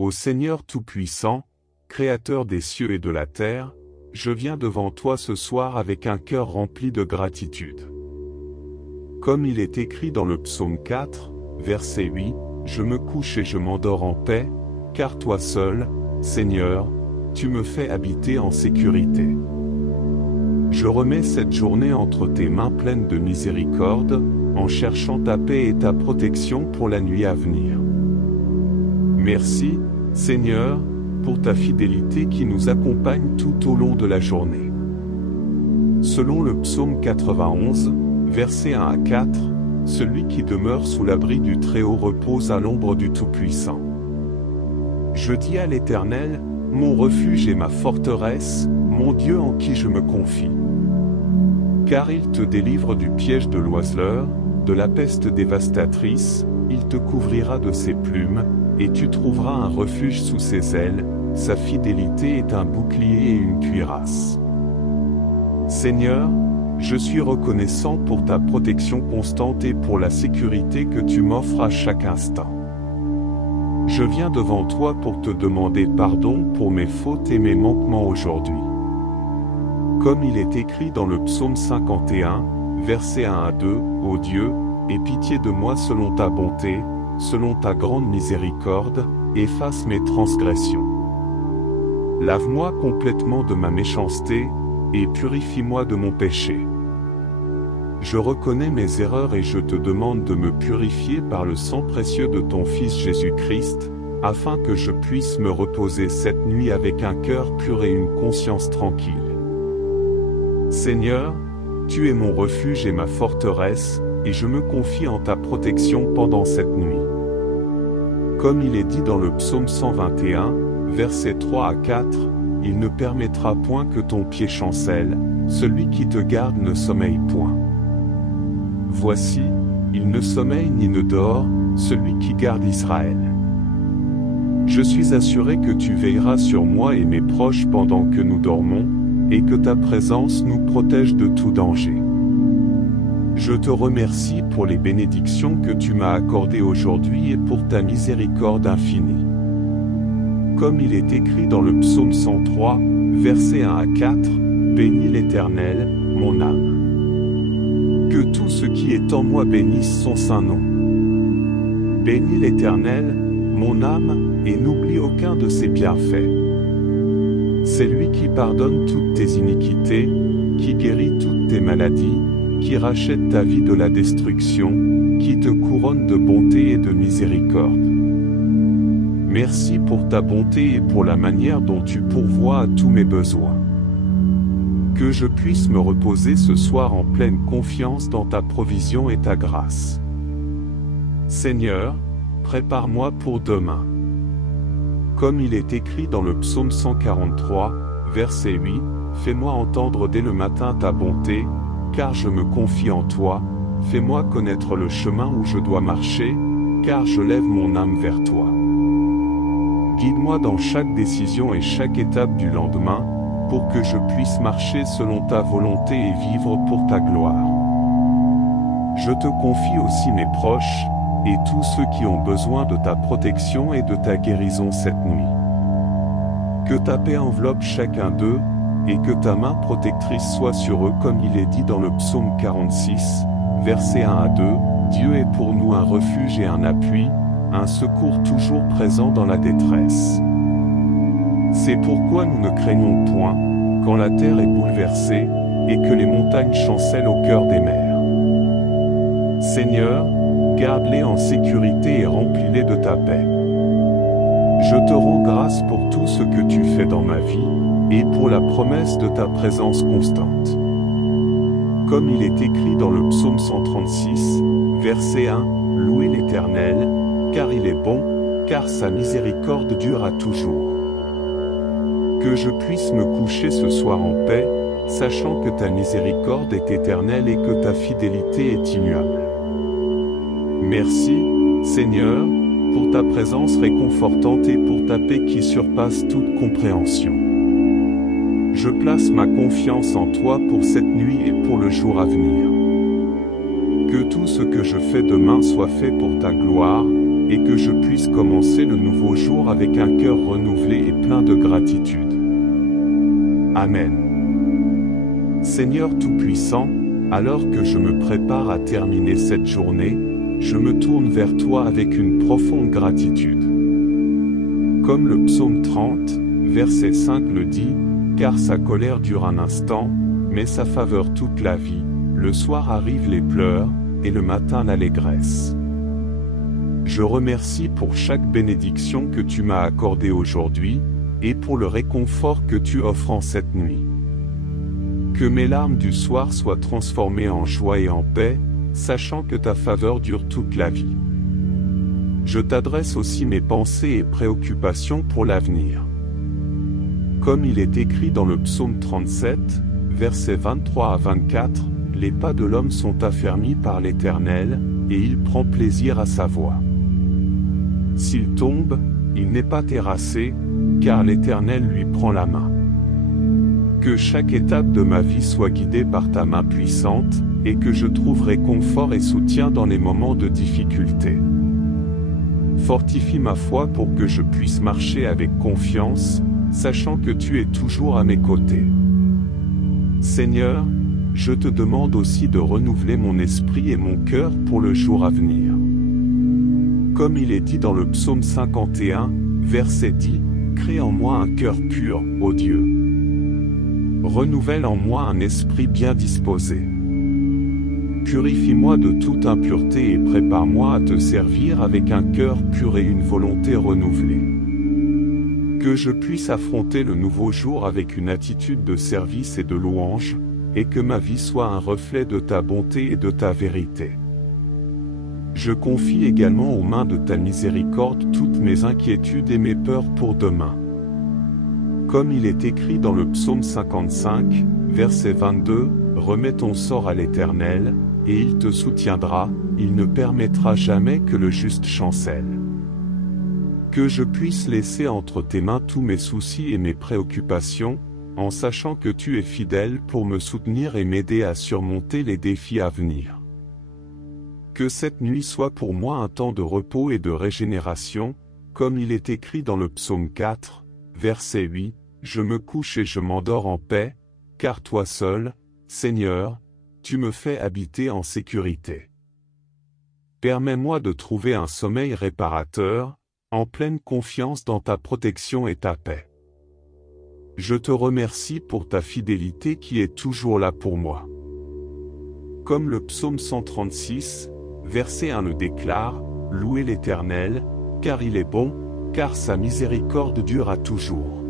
Ô Seigneur Tout-Puissant, Créateur des cieux et de la terre, je viens devant toi ce soir avec un cœur rempli de gratitude. Comme il est écrit dans le psaume 4, verset 8, « Je me couche et je m'endors en paix, car toi seul, Seigneur, tu me fais habiter en sécurité. » Je remets cette journée entre tes mains pleines de miséricorde, en cherchant ta paix et ta protection pour la nuit à venir. Merci, Seigneur, pour ta fidélité qui nous accompagne tout au long de la journée. Selon le psaume 91, versets 1 à 4, celui qui demeure sous l'abri du Très-Haut repose à l'ombre du Tout-Puissant. Je dis à l'Éternel, mon refuge et ma forteresse, mon Dieu en qui je me confie. Car il te délivre du piège de l'oiseleur, de la peste dévastatrice, il te couvrira de ses plumes, et tu trouveras un refuge sous ses ailes, sa fidélité est un bouclier et une cuirasse. Seigneur, je suis reconnaissant pour ta protection constante et pour la sécurité que tu m'offres à chaque instant. Je viens devant toi pour te demander pardon pour mes fautes et mes manquements aujourd'hui. Comme il est écrit dans le psaume 51, versets 1 à 2, « Ô Dieu, aie pitié de moi selon ta bonté, selon ta grande miséricorde, efface mes transgressions. Lave-moi complètement de ma méchanceté, et purifie-moi de mon péché. Je reconnais mes erreurs et je te demande de me purifier par le sang précieux de ton Fils Jésus-Christ, afin que je puisse me reposer cette nuit avec un cœur pur et une conscience tranquille. Seigneur, tu es mon refuge et ma forteresse, et je me confie en ta protection pendant cette nuit. Comme il est dit dans le psaume 121, versets 3 à 4, « Il ne permettra point que ton pied chancelle, celui qui te garde ne sommeille point. Voici, il ne sommeille ni ne dort, celui qui garde Israël. Je suis assuré que tu veilleras sur moi et mes proches pendant que nous dormons, et que ta présence nous protège de tout danger. Je te remercie pour les bénédictions que tu m'as accordées aujourd'hui et pour ta miséricorde infinie. Comme il est écrit dans le psaume 103, versets 1 à 4, « Bénis l'Éternel, mon âme. Que tout ce qui est en moi bénisse son saint nom. Bénis l'Éternel, mon âme, et n'oublie aucun de ses bienfaits. C'est lui qui pardonne toutes tes iniquités, qui guérit toutes tes maladies, qui rachète ta vie de la destruction, qui te couronne de bonté et de miséricorde. Merci pour ta bonté et pour la manière dont tu pourvois à tous mes besoins. Que je puisse me reposer ce soir en pleine confiance dans ta provision et ta grâce. Seigneur, prépare-moi pour demain. Comme il est écrit dans le psaume 143, verset 8, « Fais-moi entendre dès le matin ta bonté, car je me confie en toi, fais-moi connaître le chemin où je dois marcher, car je lève mon âme vers toi. Guide-moi dans chaque décision et chaque étape du lendemain, pour que je puisse marcher selon ta volonté et vivre pour ta gloire. Je te confie aussi mes proches, et tous ceux qui ont besoin de ta protection et de ta guérison cette nuit. Que ta paix enveloppe chacun d'eux, et que ta main protectrice soit sur eux comme il est dit dans le psaume 46, versets 1 à 2, « Dieu est pour nous un refuge et un appui, un secours toujours présent dans la détresse. C'est pourquoi nous ne craignons point, quand la terre est bouleversée, et que les montagnes chancellent au cœur des mers. Seigneur, garde-les en sécurité et remplis-les de ta paix. Je te rends grâce pour tout ce que tu fais dans ma vie, et pour la promesse de ta présence constante. Comme il est écrit dans le psaume 136, verset 1, « Louez l'Éternel, car il est bon, car sa miséricorde dure toujours. » Que je puisse me coucher ce soir en paix, sachant que ta miséricorde est éternelle et que ta fidélité est immuable. Merci, Seigneur, pour ta présence réconfortante et pour ta paix qui surpasse toute compréhension. Je place ma confiance en toi pour cette nuit et pour le jour à venir. Que tout ce que je fais demain soit fait pour ta gloire, et que je puisse commencer le nouveau jour avec un cœur renouvelé et plein de gratitude. Amen. Seigneur Tout-Puissant, alors que je me prépare à terminer cette journée, je me tourne vers toi avec une profonde gratitude. Comme le psaume 30, verset 5 le dit, « Car sa colère dure un instant, mais sa faveur toute la vie. Le soir arrivent les pleurs, et le matin l'allégresse. » Je remercie pour chaque bénédiction que tu m'as accordée aujourd'hui, et pour le réconfort que tu offres en cette nuit. Que mes larmes du soir soient transformées en joie et en paix, sachant que ta faveur dure toute la vie. Je t'adresse aussi mes pensées et préoccupations pour l'avenir. Comme il est écrit dans le psaume 37, versets 23 à 24, « Les pas de l'homme sont affermis par l'Éternel, et il prend plaisir à sa voie. S'il tombe, il n'est pas terrassé, car l'Éternel lui prend la main. » Que chaque étape de ma vie soit guidée par ta main puissante, et que je trouve réconfort et soutien dans les moments de difficulté. Fortifie ma foi pour que je puisse marcher avec confiance, sachant que tu es toujours à mes côtés. Seigneur, je te demande aussi de renouveler mon esprit et mon cœur pour le jour à venir. Comme il est dit dans le psaume 51, verset 10, « Crée en moi un cœur pur, ô Dieu. Renouvelle en moi un esprit bien disposé. Purifie-moi de toute impureté et prépare-moi à te servir avec un cœur pur et une volonté renouvelée. Que je puisse affronter le nouveau jour avec une attitude de service et de louange, et que ma vie soit un reflet de ta bonté et de ta vérité. Je confie également aux mains de ta miséricorde toutes mes inquiétudes et mes peurs pour demain. Comme il est écrit dans le psaume 55, verset 22, « Remets ton sort à l'Éternel, et il te soutiendra, il ne permettra jamais que le juste chancelle. » Que je puisse laisser entre tes mains tous mes soucis et mes préoccupations, en sachant que tu es fidèle pour me soutenir et m'aider à surmonter les défis à venir. Que cette nuit soit pour moi un temps de repos et de régénération, comme il est écrit dans le psaume 4, verset 8, « Je me couche et je m'endors en paix, car toi seul, Seigneur, tu me fais habiter en sécurité. » Permets-moi de trouver un sommeil réparateur, en pleine confiance dans ta protection et ta paix. Je te remercie pour ta fidélité qui est toujours là pour moi. Comme le psaume 136, verset 1 le déclare, « Louez l'Éternel, car il est bon, car sa miséricorde dure à toujours. »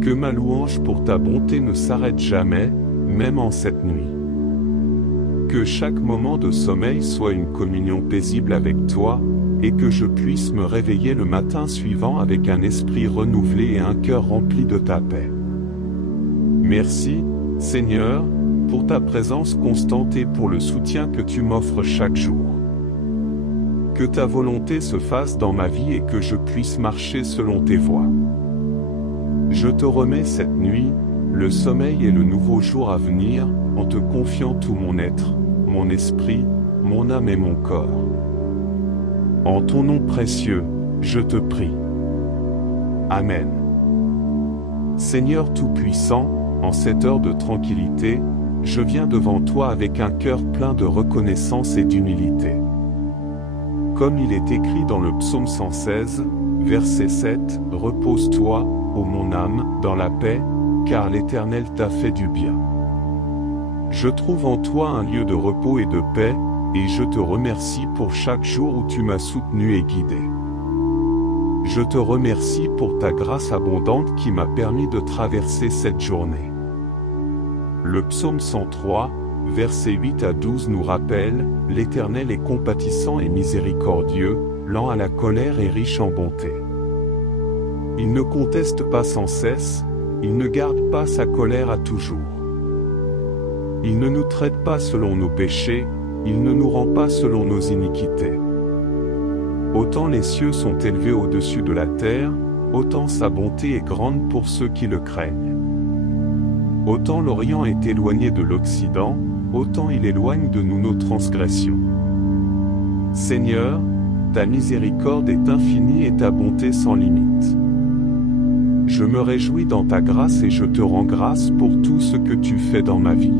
Que ma louange pour ta bonté ne s'arrête jamais, même en cette nuit. Que chaque moment de sommeil soit une communion paisible avec toi, et que je puisse me réveiller le matin suivant avec un esprit renouvelé et un cœur rempli de ta paix. Merci, Seigneur, pour ta présence constante et pour le soutien que tu m'offres chaque jour. Que ta volonté se fasse dans ma vie et que je puisse marcher selon tes voies. Je te remets cette nuit, le sommeil et le nouveau jour à venir, en te confiant tout mon être, mon esprit, mon âme et mon corps. En ton nom précieux, je te prie. Amen. Seigneur Tout-Puissant, en cette heure de tranquillité, je viens devant toi avec un cœur plein de reconnaissance et d'humilité. Comme il est écrit dans le psaume 116, verset 7, « Repose-toi, ô mon âme, dans la paix, car l'Éternel t'a fait du bien. » Je trouve en toi un lieu de repos et de paix, et je te remercie pour chaque jour où tu m'as soutenu et guidé. Je te remercie pour ta grâce abondante qui m'a permis de traverser cette journée. Le psaume 103, versets 8 à 12 nous rappelle, « L'Éternel est compatissant et miséricordieux, lent à la colère et riche en bonté. Il ne conteste pas sans cesse, il ne garde pas sa colère à toujours. Il ne nous traite pas selon nos péchés, il ne nous rend pas selon nos iniquités. Autant les cieux sont élevés au-dessus de la terre, autant sa bonté est grande pour ceux qui le craignent. Autant l'Orient est éloigné de l'Occident, autant il éloigne de nous nos transgressions. Seigneur, ta miséricorde est infinie et ta bonté sans limite. Je me réjouis dans ta grâce et je te rends grâce pour tout ce que tu fais dans ma vie.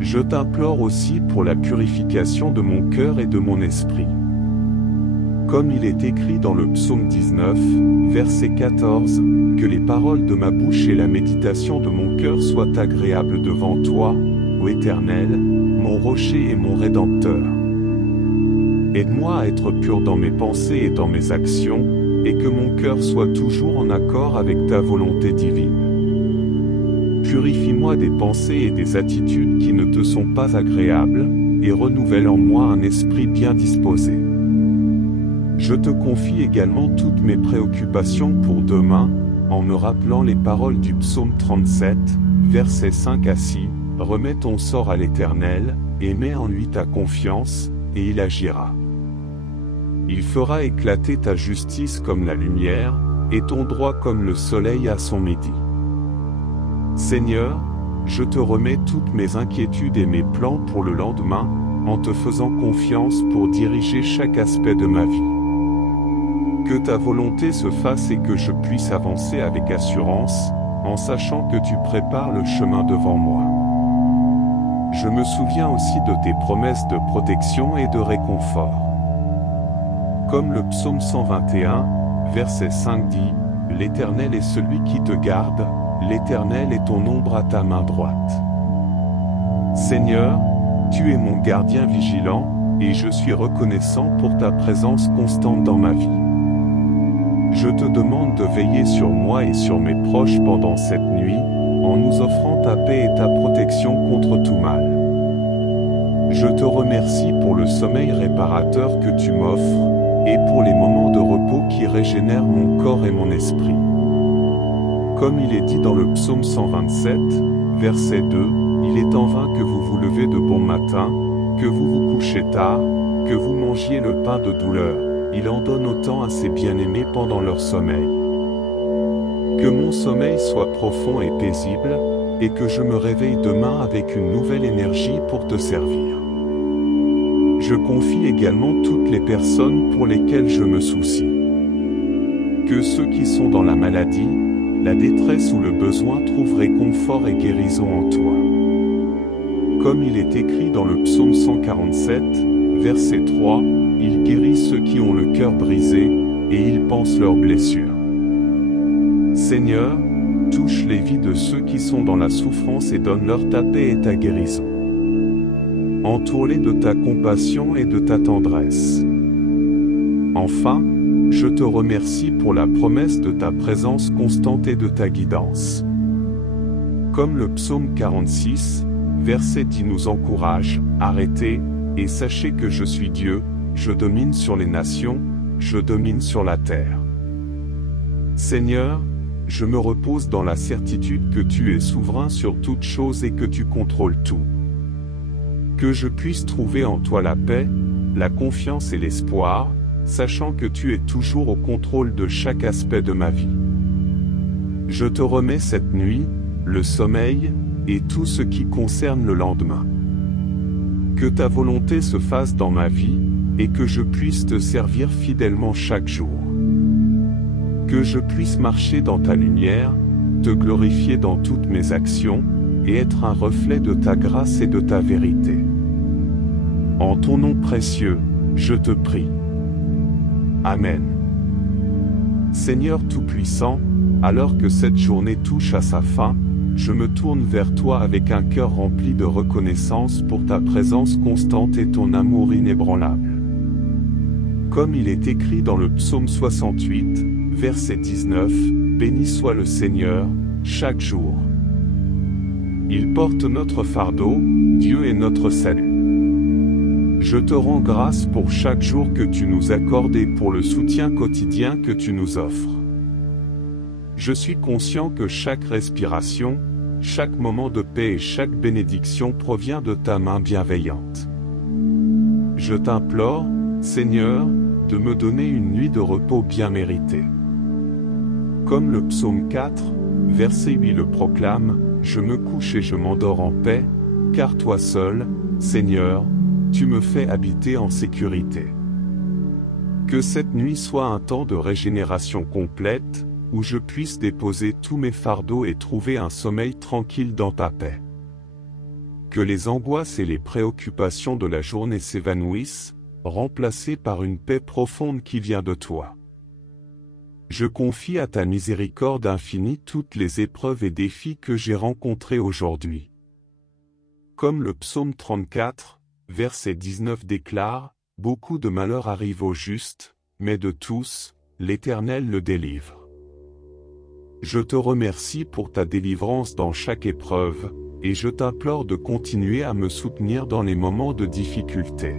Je t'implore aussi pour la purification de mon cœur et de mon esprit. Comme il est écrit dans le psaume 19, verset 14, que les paroles de ma bouche et la méditation de mon cœur soient agréables devant toi, ô Éternel, mon rocher et mon rédempteur. Aide-moi à être pur dans mes pensées et dans mes actions, et que mon cœur soit toujours en accord avec ta volonté divine. Purifie-moi des pensées et des attitudes qui ne te sont pas agréables, et renouvelle en moi un esprit bien disposé. Je te confie également toutes mes préoccupations pour demain, en me rappelant les paroles du psaume 37, versets 5 à 6, « Remets ton sort à l'Éternel, et mets en lui ta confiance, et il agira. Il fera éclater ta justice comme la lumière, et ton droit comme le soleil à son midi. » Seigneur, je te remets toutes mes inquiétudes et mes plans pour le lendemain, en te faisant confiance pour diriger chaque aspect de ma vie. Que ta volonté se fasse et que je puisse avancer avec assurance, en sachant que tu prépares le chemin devant moi. Je me souviens aussi de tes promesses de protection et de réconfort. Comme le psaume 121, verset 5 dit, « L'Éternel est celui qui te garde, l'Éternel est ton ombre à ta main droite. » Seigneur, tu es mon gardien vigilant, et je suis reconnaissant pour ta présence constante dans ma vie. Je te demande de veiller sur moi et sur mes proches pendant cette nuit, en nous offrant ta paix et ta protection contre tout mal. Je te remercie pour le sommeil réparateur que tu m'offres, et pour les moments de repos qui régénèrent mon corps et mon esprit. Comme il est dit dans le psaume 127, verset 2, « Il est en vain que vous vous levez de bon matin, que vous vous couchez tard, que vous mangiez le pain de douleur. Il en donne autant à ses bien-aimés pendant leur sommeil. » Que mon sommeil soit profond et paisible, et que je me réveille demain avec une nouvelle énergie pour te servir. Je confie également toutes les personnes pour lesquelles je me soucie. Que ceux qui sont dans la maladie, la détresse ou le besoin trouvent réconfort et guérison en toi. Comme il est écrit dans le psaume 147, verset 3, « Il guérit ceux qui ont le cœur brisé, et il panse leurs blessures. » Seigneur, touche les vies de ceux qui sont dans la souffrance et donne-leur ta paix et ta guérison. Entoure-les de ta compassion et de ta tendresse. Enfin, je te remercie pour la promesse de ta présence constante et de ta guidance. Comme le psaume 46, verset 10 nous encourage, « Arrêtez, et sachez que je suis Dieu, je domine sur les nations, je domine sur la terre. » Seigneur, je me repose dans la certitude que tu es souverain sur toutes choses et que tu contrôles tout. Que je puisse trouver en toi la paix, la confiance et l'espoir, sachant que tu es toujours au contrôle de chaque aspect de ma vie. Je te remets cette nuit, le sommeil, et tout ce qui concerne le lendemain. Que ta volonté se fasse dans ma vie, et que je puisse te servir fidèlement chaque jour. Que je puisse marcher dans ta lumière, te glorifier dans toutes mes actions, et être un reflet de ta grâce et de ta vérité. En ton nom précieux, je te prie. Amen. Seigneur Tout-Puissant, alors que cette journée touche à sa fin, je me tourne vers toi avec un cœur rempli de reconnaissance pour ta présence constante et ton amour inébranlable. Comme il est écrit dans le psaume 68, verset 19, « Béni soit le Seigneur, chaque jour. Il porte notre fardeau, Dieu est notre salut. » Je te rends grâce pour chaque jour que tu nous accordes et pour le soutien quotidien que tu nous offres. Je suis conscient que chaque respiration, chaque moment de paix et chaque bénédiction provient de ta main bienveillante. Je t'implore, Seigneur, de me donner une nuit de repos bien méritée. Comme le psaume 4, verset 8 le proclame, « Je me couche et je m'endors en paix, car toi seul, Seigneur, tu me fais habiter en sécurité. » Que cette nuit soit un temps de régénération complète, où je puisse déposer tous mes fardeaux et trouver un sommeil tranquille dans ta paix. Que les angoisses et les préoccupations de la journée s'évanouissent, remplacées par une paix profonde qui vient de toi. Je confie à ta miséricorde infinie toutes les épreuves et défis que j'ai rencontrés aujourd'hui. Comme le psaume 34, verset 19 déclare, « Beaucoup de malheurs arrivent aux justes, mais de tous, l'Éternel le délivre. » Je te remercie pour ta délivrance dans chaque épreuve, et je t'implore de continuer à me soutenir dans les moments de difficulté.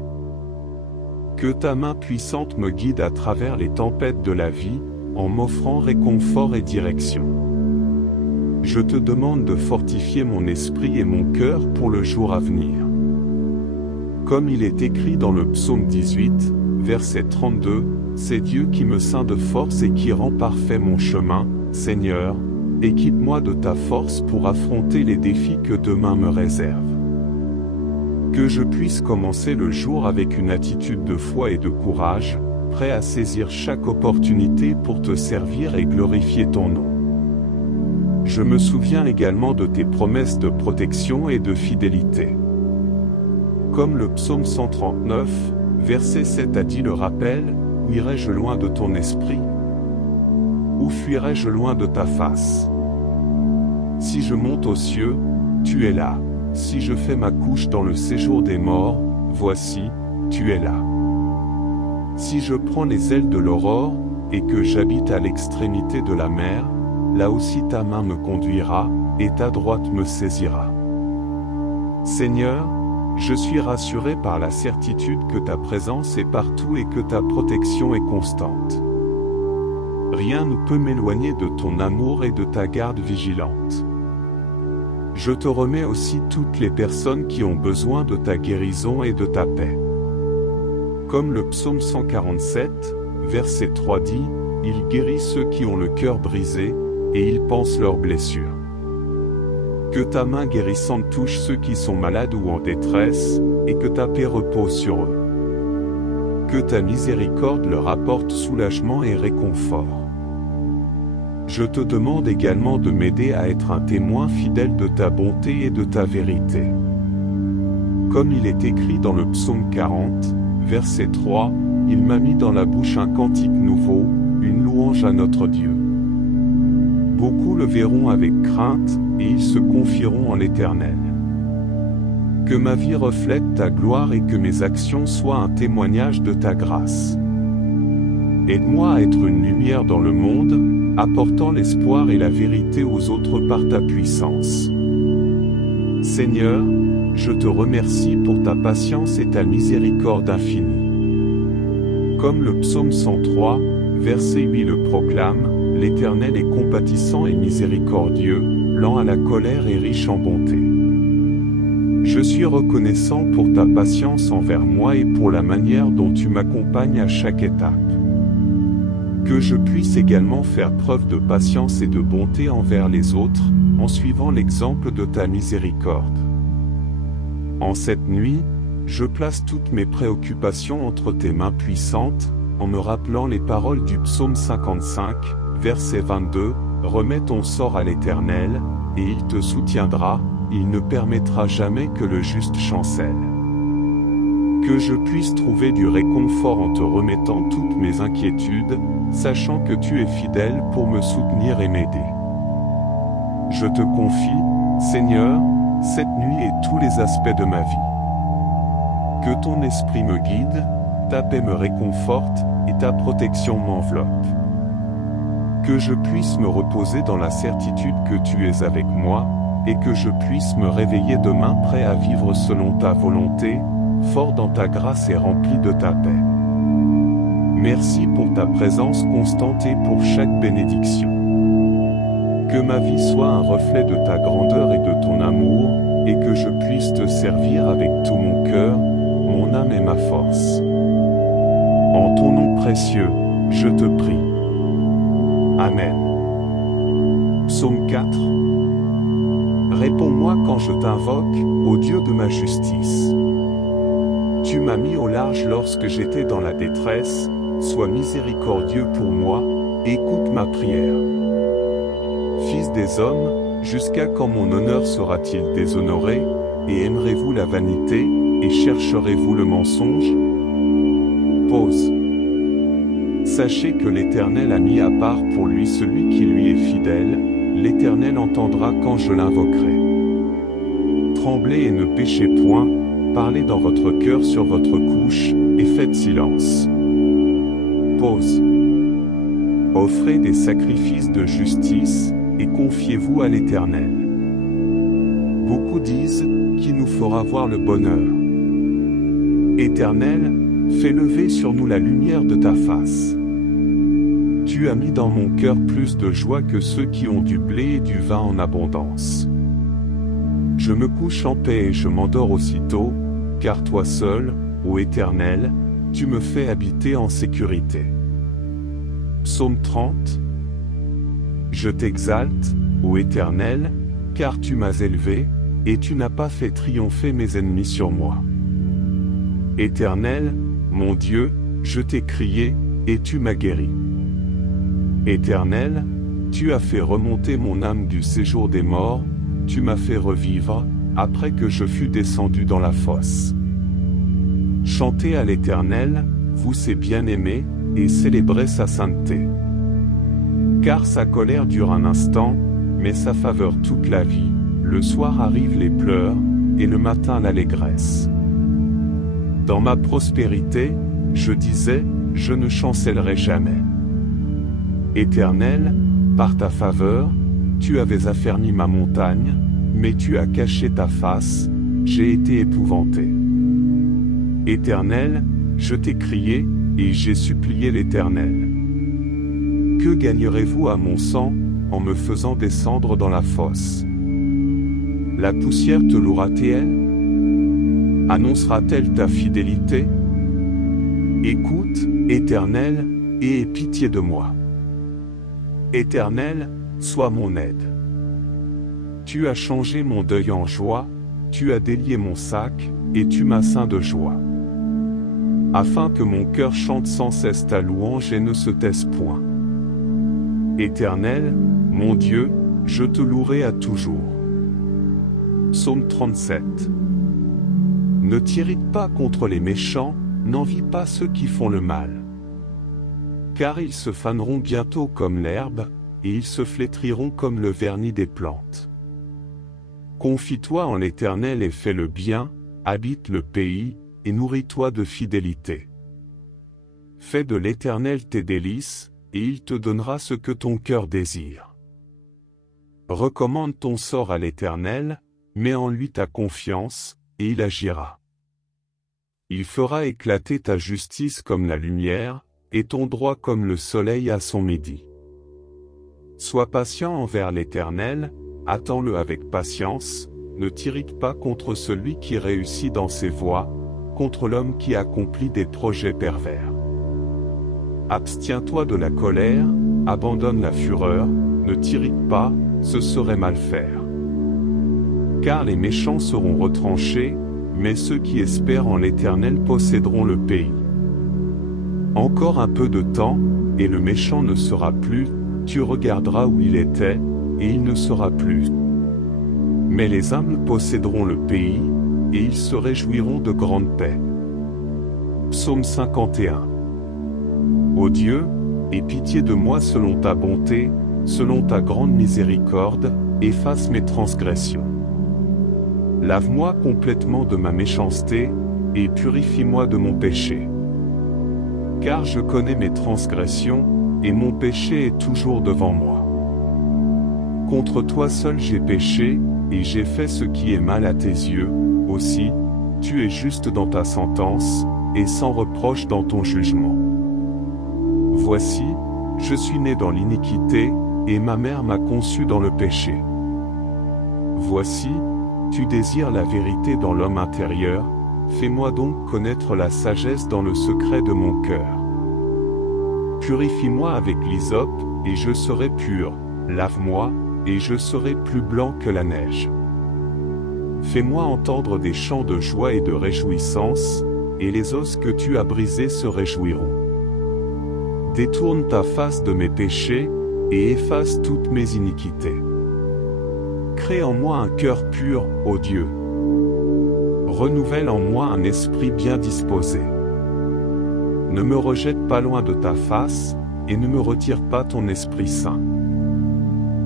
Que ta main puissante me guide à travers les tempêtes de la vie, en m'offrant réconfort et direction. Je te demande de fortifier mon esprit et mon cœur pour le jour à venir. Comme il est écrit dans le psaume 18, verset 32, « C'est Dieu qui me ceint de force et qui rend parfait mon chemin, Seigneur, équipe-moi de ta force pour affronter les défis que demain me réserve. » Que je puisse commencer le jour avec une attitude de foi et de courage, prêt à saisir chaque opportunité pour te servir et glorifier ton nom. Je me souviens également de tes promesses de protection et de fidélité. Comme le psaume 139, verset 7 a dit le rappel, « Où irai-je loin de ton esprit? Où fuirai-je loin de ta face? Si je monte aux cieux, tu es là. Si je fais ma couche dans le séjour des morts, voici, tu es là. Si je prends les ailes de l'aurore, et que j'habite à l'extrémité de la mer, là aussi ta main me conduira, et ta droite me saisira. Seigneur, je suis rassuré par la certitude que ta présence est partout et que ta protection est constante. Rien ne peut m'éloigner de ton amour et de ta garde vigilante. Je te remets aussi toutes les personnes qui ont besoin de ta guérison et de ta paix. Comme le psaume 147, verset 3 dit, « Il guérit ceux qui ont le cœur brisé, et il panse leurs blessures. » Que ta main guérissante touche ceux qui sont malades ou en détresse, et que ta paix repose sur eux. Que ta miséricorde leur apporte soulagement et réconfort. Je te demande également de m'aider à être un témoin fidèle de ta bonté et de ta vérité. Comme il est écrit dans le psaume 40, verset 3, « Il m'a mis dans la bouche un cantique nouveau, une louange à notre Dieu. » Beaucoup le verront avec crainte, et ils se confieront en l'Éternel. Que ma vie reflète ta gloire et que mes actions soient un témoignage de ta grâce. Aide-moi à être une lumière dans le monde, apportant l'espoir et la vérité aux autres par ta puissance. Seigneur, je te remercie pour ta patience et ta miséricorde infinie. Comme le psaume 103, verset 8 le proclame, « L'Éternel est compatissant et miséricordieux, lent à la colère et riche en bonté. » Je suis reconnaissant pour ta patience envers moi et pour la manière dont tu m'accompagnes à chaque étape. Que je puisse également faire preuve de patience et de bonté envers les autres, en suivant l'exemple de ta miséricorde. En cette nuit, je place toutes mes préoccupations entre tes mains puissantes, en me rappelant les paroles du psaume 55, verset 22, « Remets ton sort à l'Éternel, et il te soutiendra, il ne permettra jamais que le juste chancelle. » Que je puisse trouver du réconfort en te remettant toutes mes inquiétudes, sachant que tu es fidèle pour me soutenir et m'aider. Je te confie, Seigneur, cette nuit et tous les aspects de ma vie. Que ton esprit me guide, ta paix me réconforte, et ta protection m'enveloppe. Que je puisse me reposer dans la certitude que tu es avec moi, et que je puisse me réveiller demain prêt à vivre selon ta volonté, fort dans ta grâce et rempli de ta paix. Merci pour ta présence constante et pour chaque bénédiction. Que ma vie soit un reflet de ta grandeur et de ton amour, et que je puisse te servir avec tout mon cœur, mon âme et ma force. En ton nom précieux, je te prie. Amen. Psaume 4. Réponds-moi quand je t'invoque, ô Dieu de ma justice. Tu m'as mis au large lorsque j'étais dans la détresse, sois miséricordieux pour moi, écoute ma prière. Fils des hommes, jusqu'à quand mon honneur sera-t-il déshonoré, et aimerez-vous la vanité, et chercherez-vous le mensonge? Pause. Sachez que l'Éternel a mis à part pour lui celui qui lui est fidèle, l'Éternel entendra quand je l'invoquerai. Tremblez et ne péchez point, parlez dans votre cœur sur votre couche, et faites silence. Pause. Offrez des sacrifices de justice, et confiez-vous à l'Éternel. Beaucoup disent, qui nous fera voir le bonheur? Éternel, fais lever sur nous la lumière de ta face. Tu as mis dans mon cœur plus de joie que ceux qui ont du blé et du vin en abondance. Je me couche en paix et je m'endors aussitôt, car toi seul, ô Éternel, tu me fais habiter en sécurité. Psaume 30. Je t'exalte, ô Éternel, car tu m'as élevé, et tu n'as pas fait triompher mes ennemis sur moi. Éternel, mon Dieu, je t'ai crié, et tu m'as guéri. Éternel, tu as fait remonter mon âme du séjour des morts, tu m'as fait revivre, après que je fus descendu dans la fosse. Chantez à l'Éternel, vous ses bien-aimés, et célébrez sa sainteté. Car sa colère dure un instant, mais sa faveur toute la vie, le soir arrivent les pleurs, et le matin l'allégresse. Dans ma prospérité, je disais, je ne chancellerai jamais. Éternel, par ta faveur, tu avais affermi ma montagne, mais tu as caché ta face, j'ai été épouvanté. Éternel, je t'ai crié, et j'ai supplié l'Éternel. Que gagnerez-vous à mon sang, en me faisant descendre dans la fosse? La poussière te louera-t-elle? Annoncera-t-elle ta fidélité? Écoute, Éternel, et aie pitié de moi. Éternel, sois mon aide. Tu as changé mon deuil en joie, tu as délié mon sac, et tu m'as ceint de joie. Afin que mon cœur chante sans cesse ta louange et ne se taise point. Éternel, mon Dieu, je te louerai à toujours. Psaume 37. Ne t'irrite pas contre les méchants, n'envie pas ceux qui font le mal. Car ils se faneront bientôt comme l'herbe, et ils se flétriront comme le vernis des plantes. Confie-toi en l'Éternel et fais le bien, habite le pays, et nourris-toi de fidélité. Fais de l'Éternel tes délices, et il te donnera ce que ton cœur désire. Recommande ton sort à l'Éternel, mets en lui ta confiance, et il agira. Il fera éclater ta justice comme la lumière, et ton droit comme le soleil à son midi. Sois patient envers l'Éternel, attends-le avec patience, ne t'irrite pas contre celui qui réussit dans ses voies, contre l'homme qui accomplit des projets pervers. Abstiens-toi de la colère, abandonne la fureur, ne t'irrite pas, ce serait mal faire. Car les méchants seront retranchés, mais ceux qui espèrent en l'Éternel posséderont le pays. Encore un peu de temps, et le méchant ne sera plus, tu regarderas où il était, et il ne sera plus. Mais les humbles posséderont le pays, et ils se réjouiront de grande paix. Psaume 51. Ô Dieu, aie pitié de moi selon ta bonté, selon ta grande miséricorde, efface mes transgressions. Lave-moi complètement de ma méchanceté, et purifie-moi de mon péché. Car je connais mes transgressions, et mon péché est toujours devant moi. Contre toi seul j'ai péché, et j'ai fait ce qui est mal à tes yeux, aussi, tu es juste dans ta sentence, et sans reproche dans ton jugement. Voici, je suis né dans l'iniquité, et ma mère m'a conçu dans le péché. Voici, tu désires la vérité dans l'homme intérieur, fais-moi donc connaître la sagesse dans le secret de mon cœur. Purifie-moi avec l'hysope, et je serai pur, lave-moi, et je serai plus blanc que la neige. Fais-moi entendre des chants de joie et de réjouissance, et les os que tu as brisés se réjouiront. Détourne ta face de mes péchés, et efface toutes mes iniquités. Crée en moi un cœur pur, ô Dieu. Renouvelle en moi un esprit bien disposé. Ne me rejette pas loin de ta face, et ne me retire pas ton Esprit Saint.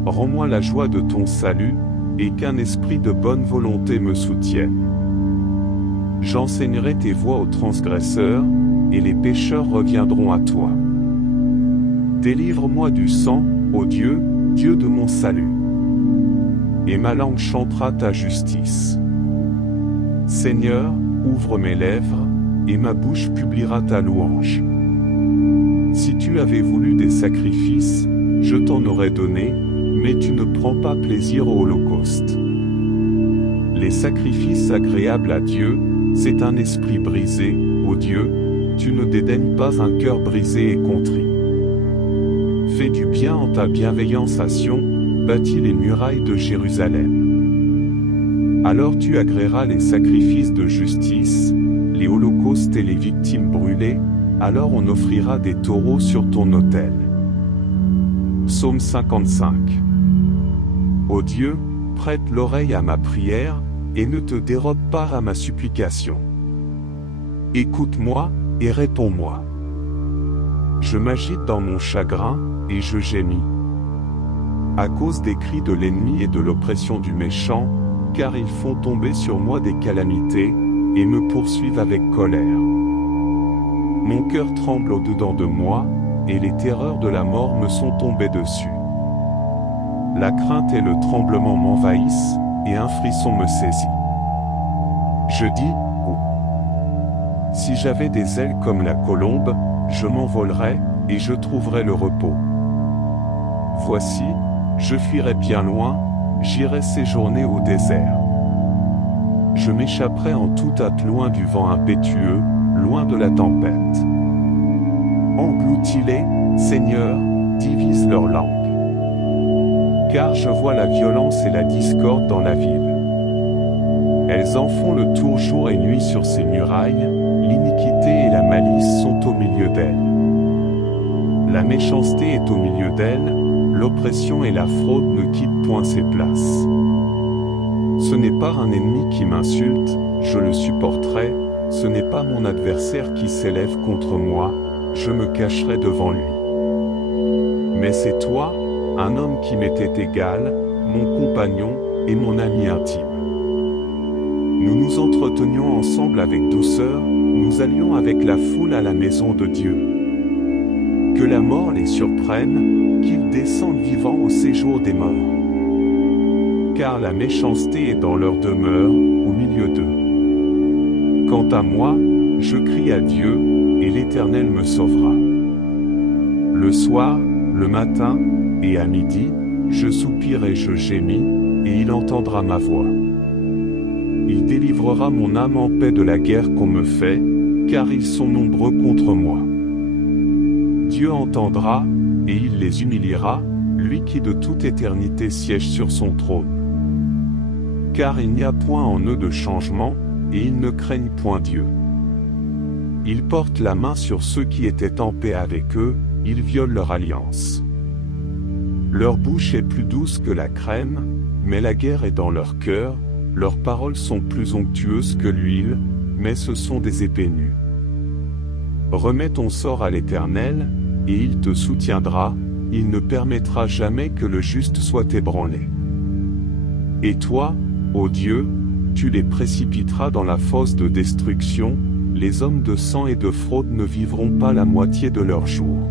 Rends-moi la joie de ton salut, et qu'un esprit de bonne volonté me soutienne. J'enseignerai tes voies aux transgresseurs, et les pécheurs reviendront à toi. Délivre-moi du sang, ô Dieu, Dieu de mon salut. Et ma langue chantera ta justice. Seigneur, ouvre mes lèvres, et ma bouche publiera ta louange. Si tu avais voulu des sacrifices, je t'en aurais donné, mais tu ne prends pas plaisir au holocauste. Les sacrifices agréables à Dieu, c'est un esprit brisé, ô Dieu, tu ne dédaignes pas un cœur brisé et contrit. Fais du bien en ta bienveillance à Sion, bâtis les murailles de Jérusalem. Alors tu agréeras les sacrifices de justice, les holocaustes et les victimes brûlées, alors on offrira des taureaux sur ton autel. Psaume 55. Ô Dieu, prête l'oreille à ma prière, et ne te dérobe pas à ma supplication. Écoute-moi, et réponds-moi. Je m'agite dans mon chagrin, et je gémis. À cause des cris de l'ennemi et de l'oppression du méchant, car ils font tomber sur moi des calamités, et me poursuivent avec colère. Mon cœur tremble au-dedans de moi, et les terreurs de la mort me sont tombées dessus. La crainte et le tremblement m'envahissent, et un frisson me saisit. Je dis, oh! Si j'avais des ailes comme la colombe, je m'envolerais, et je trouverais le repos. Voici, je fuirais bien loin, j'irais séjourner au désert. Je m'échapperai en toute hâte loin du vent impétueux, loin de la tempête. Engloutis-les, Seigneur, divise leur langue. Car je vois la violence et la discorde dans la ville. Elles en font le tour jour et nuit sur ses murailles, l'iniquité et la malice sont au milieu d'elles. La méchanceté est au milieu d'elles, l'oppression et la fraude ne quittent point ses places. Ce n'est pas un ennemi qui m'insulte, je le supporterai, ce n'est pas mon adversaire qui s'élève contre moi, je me cacherai devant lui. Mais c'est toi, un homme qui m'était égal, mon compagnon, et mon ami intime. Nous nous entretenions ensemble avec douceur, nous allions avec la foule à la maison de Dieu. Que la mort les surprenne, qu'ils descendent vivants au séjour des morts. Car la méchanceté est dans leur demeure, au milieu d'eux. Quant à moi, je crie à Dieu, et l'Éternel me sauvera. Le soir, le matin, et à midi, je soupire et je gémis, et il entendra ma voix. Il délivrera mon âme en paix de la guerre qu'on me fait, car ils sont nombreux contre moi. Dieu entendra, et il les humiliera, lui qui de toute éternité siège sur son trône. Car il n'y a point en eux de changement, et ils ne craignent point Dieu. Ils portent la main sur ceux qui étaient en paix avec eux, ils violent leur alliance. Leur bouche est plus douce que la crème, mais la guerre est dans leur cœur, leurs paroles sont plus onctueuses que l'huile, mais ce sont des épées nues. Remets ton sort à l'Éternel, et il te soutiendra, il ne permettra jamais que le juste soit ébranlé. Et toi, ô Dieu, tu les précipiteras dans la fosse de destruction, les hommes de sang et de fraude ne vivront pas la moitié de leurs jours.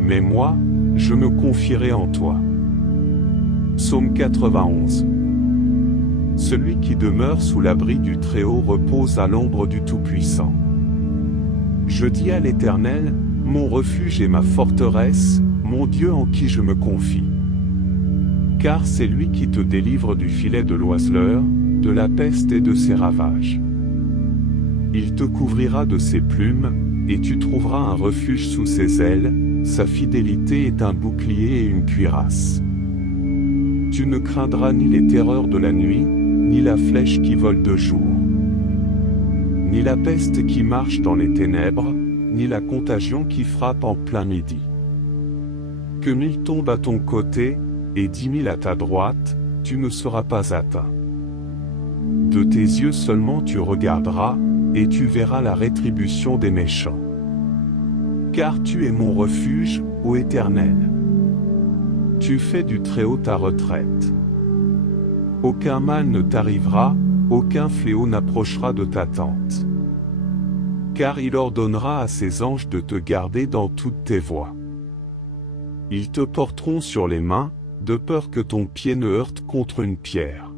Mais moi, je me confierai en toi. Psaume 91. Celui qui demeure sous l'abri du Très-Haut repose à l'ombre du Tout-Puissant. Je dis à l'Éternel, mon refuge et ma forteresse, mon Dieu en qui je me confie. Car c'est lui qui te délivre du filet de l'oiseleur, de la peste et de ses ravages. Il te couvrira de ses plumes, et tu trouveras un refuge sous ses ailes, sa fidélité est un bouclier et une cuirasse. Tu ne craindras ni les terreurs de la nuit, ni la flèche qui vole de jour, ni la peste qui marche dans les ténèbres, ni la contagion qui frappe en plein midi. Que 1000 tombent à ton côté, et 10 000 à ta droite, tu ne seras pas atteint. De tes yeux seulement tu regarderas, et tu verras la rétribution des méchants. Car tu es mon refuge, ô Éternel. Tu fais du Très-Haut ta retraite. Aucun mal ne t'arrivera, aucun fléau n'approchera de ta tente. Car il ordonnera à ses anges de te garder dans toutes tes voies. Ils te porteront sur les mains, de peur que ton pied ne heurte contre une pierre.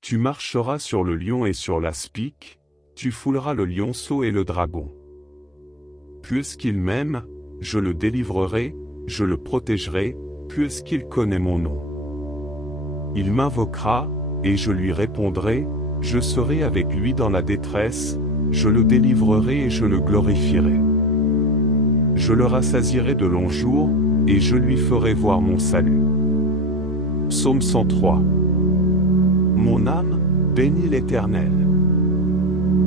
Tu marcheras sur le lion et sur l'aspic, tu fouleras le lionceau et le dragon. Puisqu'il m'aime, je le délivrerai, je le protégerai, puisqu'il connaît mon nom. Il m'invoquera, et je lui répondrai, je serai avec lui dans la détresse, je le délivrerai et je le glorifierai. Je le rassasierai de longs jours, et je lui ferai voir mon salut. Psaume 103. Mon âme, bénis l'Éternel.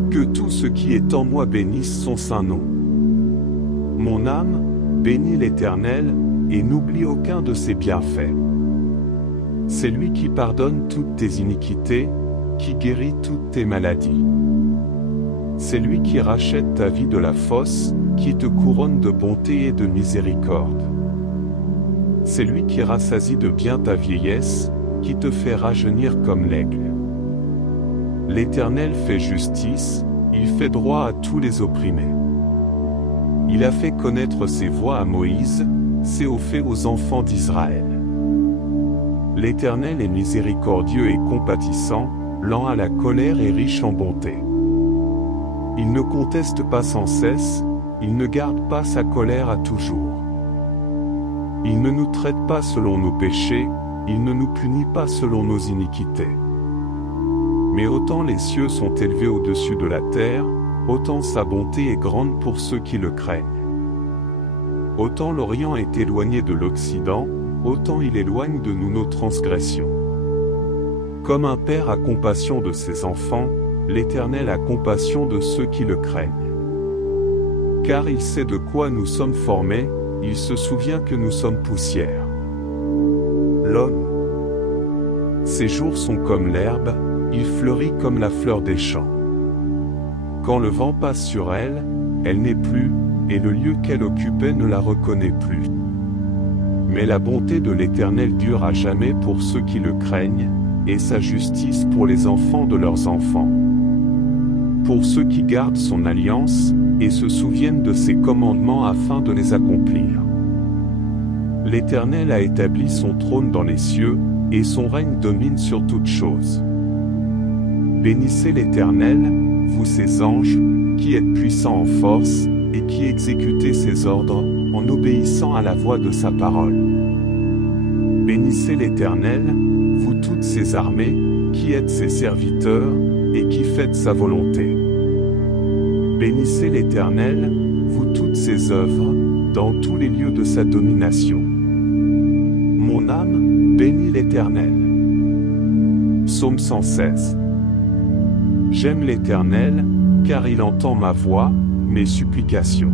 Que tout ce qui est en moi bénisse son saint nom. Mon âme, bénis l'Éternel, et n'oublie aucun de ses bienfaits. C'est lui qui pardonne toutes tes iniquités, qui guérit toutes tes maladies. C'est lui qui rachète ta vie de la fosse, qui te couronne de bonté et de miséricorde. C'est lui qui rassasie de bien ta vieillesse, qui te fait rajeunir comme l'aigle. L'Éternel fait justice, il fait droit à tous les opprimés. Il a fait connaître ses voies à Moïse, ses hauts faits aux enfants d'Israël. L'Éternel est miséricordieux et compatissant, lent à la colère et riche en bonté. Il ne conteste pas sans cesse, il ne garde pas sa colère à toujours. Il ne nous traite pas selon nos péchés, il ne nous punit pas selon nos iniquités. Mais autant les cieux sont élevés au-dessus de la terre, autant sa bonté est grande pour ceux qui le craignent. Autant l'Orient est éloigné de l'Occident, autant il éloigne de nous nos transgressions. Comme un père a compassion de ses enfants, l'Éternel a compassion de ceux qui le craignent. Car il sait de quoi nous sommes formés, il se souvient que nous sommes poussière. L'homme. Ses jours sont comme l'herbe, il fleurit comme la fleur des champs. Quand le vent passe sur elle, elle n'est plus, et le lieu qu'elle occupait ne la reconnaît plus. Mais la bonté de l'Éternel dure à jamais pour ceux qui le craignent, et sa justice pour les enfants de leurs enfants. Pour ceux qui gardent son alliance, et se souviennent de ses commandements afin de les accomplir. L'Éternel a établi son trône dans les cieux, et son règne domine sur toutes choses. Bénissez l'Éternel, vous ses anges, qui êtes puissants en force, et qui exécutez ses ordres, en obéissant à la voix de sa parole. Bénissez l'Éternel, vous toutes ses armées, qui êtes ses serviteurs, et qui faites sa volonté. Bénissez l'Éternel, vous toutes ses œuvres, dans tous les lieux de sa domination. Mon âme, bénis l'Éternel. Psaume 116. J'aime l'Éternel, car il entend ma voix, mes supplications.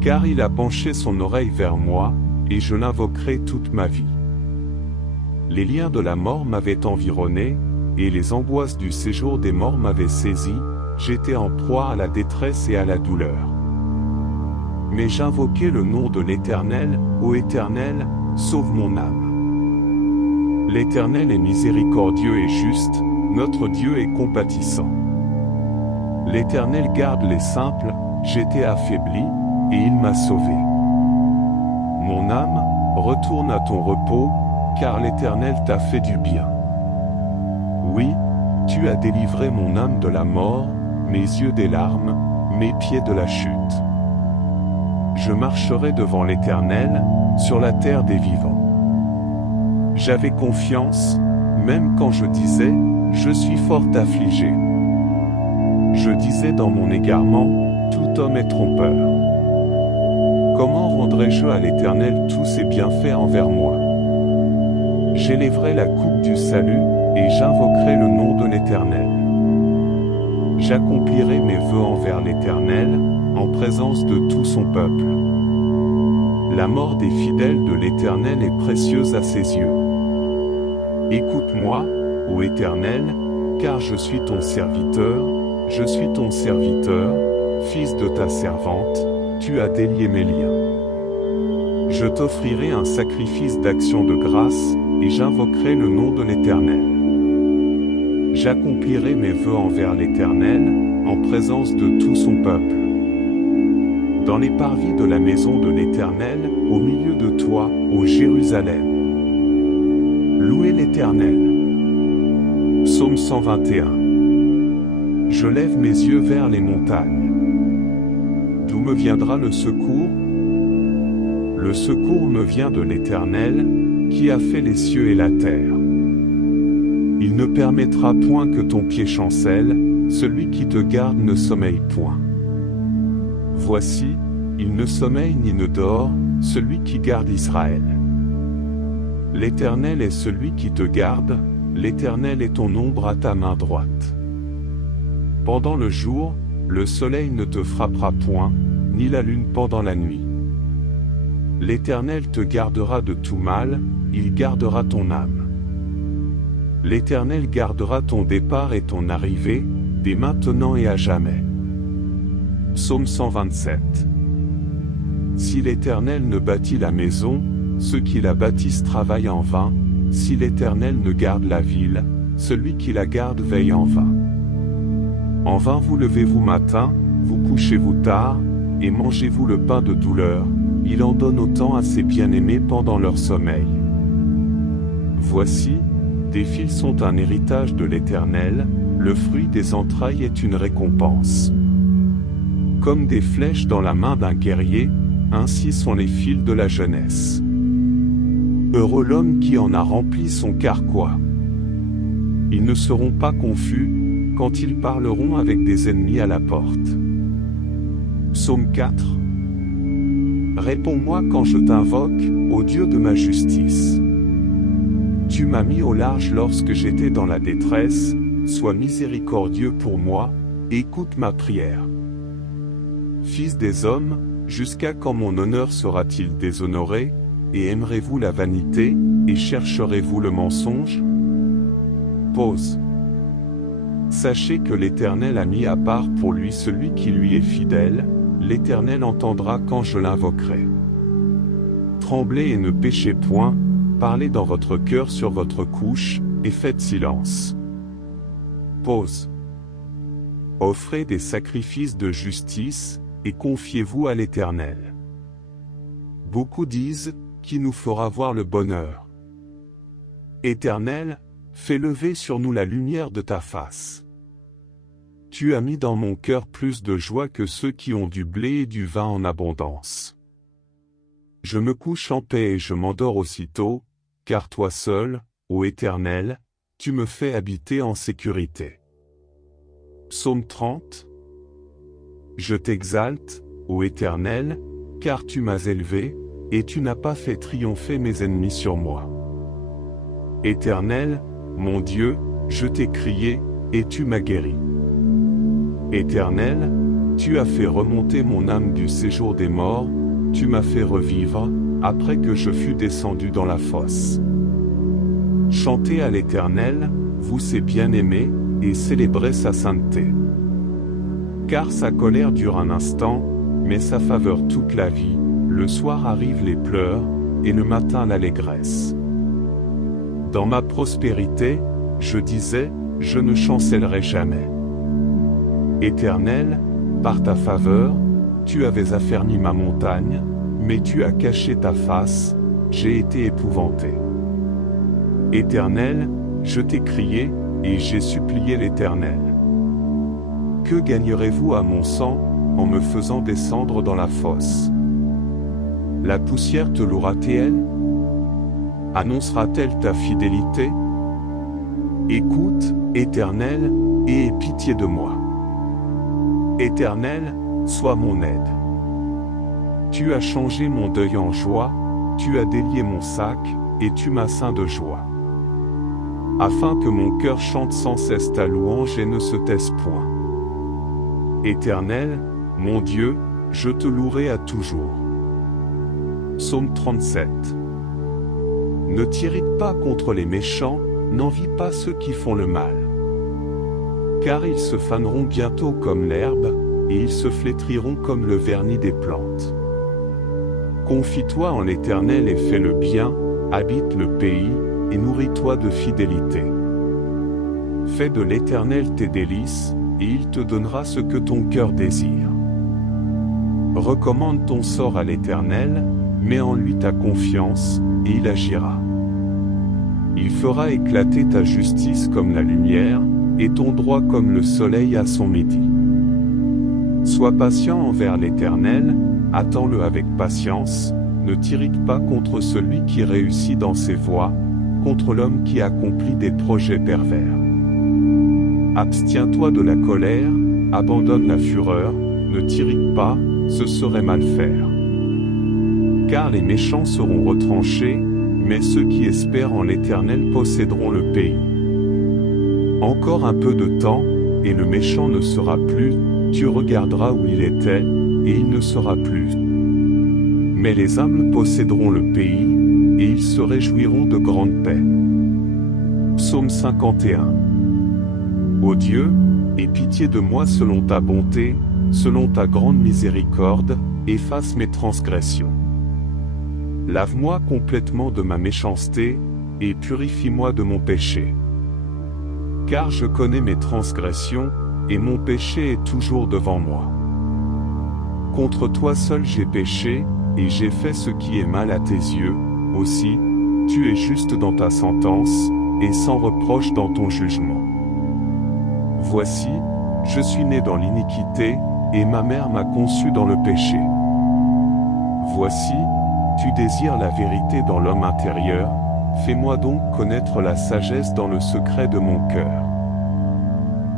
Car il a penché son oreille vers moi, et je l'invoquerai toute ma vie. Les liens de la mort m'avaient environné, et les angoisses du séjour des morts m'avaient saisi, j'étais en proie à la détresse et à la douleur. Mais j'invoquai le nom de l'Éternel, ô Éternel, sauve mon âme. L'Éternel est miséricordieux et juste, notre Dieu est compatissant. L'Éternel garde les simples, j'étais affaibli, et il m'a sauvé. Mon âme, retourne à ton repos, car l'Éternel t'a fait du bien. Oui, tu as délivré mon âme de la mort, mes yeux des larmes, mes pieds de la chute. Je marcherai devant l'Éternel, sur la terre des vivants. J'avais confiance, même quand je disais, je suis fort affligé. Je disais dans mon égarement, tout homme est trompeur. Comment rendrai-je à l'Éternel tous ses bienfaits envers moi? J'élèverai la coupe du salut, et j'invoquerai le nom de l'Éternel. J'accomplirai mes vœux envers l'Éternel, en présence de tout son peuple. La mort des fidèles de l'Éternel est précieuse à ses yeux. Écoute-moi, ô Éternel, car je suis ton serviteur, fils de ta servante, tu as délié mes liens. Je t'offrirai un sacrifice d'action de grâce, et j'invoquerai le nom de l'Éternel. J'accomplirai mes vœux envers l'Éternel, en présence de tout son peuple. Dans les parvis de la maison de l'Éternel, au milieu de toi, ô Jérusalem. Louez l'Éternel. Psaume 121. Je lève mes yeux vers les montagnes. D'où me viendra le secours? Le secours me vient de l'Éternel, qui a fait les cieux et la terre. Il ne permettra point que ton pied chancelle, celui qui te garde ne sommeille point. Voici, il ne sommeille ni ne dort, celui qui garde Israël. L'Éternel est celui qui te garde, l'Éternel est ton ombre à ta main droite. Pendant le jour, le soleil ne te frappera point, ni la lune pendant la nuit. L'Éternel te gardera de tout mal, il gardera ton âme. L'Éternel gardera ton départ et ton arrivée, dès maintenant et à jamais. Psaume 127. Si l'Éternel ne bâtit la maison, ceux qui la bâtissent travaillent en vain, si l'Éternel ne garde la ville, celui qui la garde veille en vain. En vain vous levez-vous matin, vous couchez-vous tard, et mangez-vous le pain de douleur, il en donne autant à ses bien-aimés pendant leur sommeil. Voici, des fils sont un héritage de l'Éternel, le fruit des entrailles est une récompense. Comme des flèches dans la main d'un guerrier, ainsi sont les fils de la jeunesse. Heureux l'homme qui en a rempli son carquois. Ils ne seront pas confus, quand ils parleront avec des ennemis à la porte. Psaume 4. Réponds-moi quand je t'invoque, ô Dieu de ma justice. Tu m'as mis au large lorsque j'étais dans la détresse, sois miséricordieux pour moi, écoute ma prière. Fils des hommes, jusqu'à quand mon honneur sera-t-il déshonoré, et aimerez-vous la vanité, et chercherez-vous le mensonge? Pause. Sachez que l'Éternel a mis à part pour lui celui qui lui est fidèle, l'Éternel entendra quand je l'invoquerai. Tremblez et ne péchez point, parlez dans votre cœur sur votre couche, et faites silence. Pause. Offrez des sacrifices de justice, et confiez-vous à l'Éternel. Beaucoup disent, qui nous fera voir le bonheur? Éternel, fais lever sur nous la lumière de ta face. Tu as mis dans mon cœur plus de joie que ceux qui ont du blé et du vin en abondance. Je me couche en paix et je m'endors aussitôt, car toi seul, ô Éternel, tu me fais habiter en sécurité. Psaume 30. Je t'exalte, ô Éternel, car tu m'as élevé, et tu n'as pas fait triompher mes ennemis sur moi. Éternel, mon Dieu, je t'ai crié, et tu m'as guéri. Éternel, tu as fait remonter mon âme du séjour des morts, tu m'as fait revivre, après que je fus descendu dans la fosse. Chantez à l'Éternel, vous ses bien-aimés, et célébrez sa sainteté. Car sa colère dure un instant, mais sa faveur toute la vie, le soir arrivent les pleurs, et le matin l'allégresse. Dans ma prospérité, je disais, je ne chancellerai jamais. Éternel, par ta faveur, tu avais affermi ma montagne, mais tu as caché ta face, j'ai été épouvanté. Éternel, je t'ai crié, et j'ai supplié l'Éternel. Que gagnerez-vous à mon sang, en me faisant descendre dans la fosse? La poussière te louera-t-elle? Annoncera-t-elle ta fidélité? Écoute, Éternel, et aie pitié de moi. Éternel, sois mon aide. Tu as changé mon deuil en joie, tu as délié mon sac, et tu m'as ceint de joie. Afin que mon cœur chante sans cesse ta louange et ne se taise point. Éternel, Mon Dieu, je te louerai à toujours. Psaume 37. Ne t'irrite pas contre les méchants, n'envie pas ceux qui font le mal. Car ils se faneront bientôt comme l'herbe, et ils se flétriront comme le vernis des plantes. Confie-toi en l'Éternel et fais le bien, habite le pays, et nourris-toi de fidélité. Fais de l'Éternel tes délices, et il te donnera ce que ton cœur désire. Recommande ton sort à l'Éternel, mets en lui ta confiance, et il agira. Il fera éclater ta justice comme la lumière, et ton droit comme le soleil à son midi. Sois patient envers l'Éternel, attends-le avec patience, ne t'irrite pas contre celui qui réussit dans ses voies, contre l'homme qui accomplit des projets pervers. Abstiens-toi de la colère, abandonne la fureur, ne t'irrite pas, ce serait mal faire. Car les méchants seront retranchés, mais ceux qui espèrent en l'Éternel posséderont le pays. Encore un peu de temps, et le méchant ne sera plus, tu regarderas où il était, et il ne sera plus. Mais les humbles posséderont le pays, et ils se réjouiront de grande paix. Psaume 51. Ô Dieu, aie pitié de moi selon ta bonté, selon ta grande miséricorde, efface mes transgressions. Lave-moi complètement de ma méchanceté, et purifie-moi de mon péché. Car je connais mes transgressions, et mon péché est toujours devant moi. Contre toi seul j'ai péché, et j'ai fait ce qui est mal à tes yeux, aussi, tu es juste dans ta sentence, et sans reproche dans ton jugement. Voici, je suis né dans l'iniquité, et ma mère m'a conçu dans le péché. Voici, tu désires la vérité dans l'homme intérieur, fais-moi donc connaître la sagesse dans le secret de mon cœur.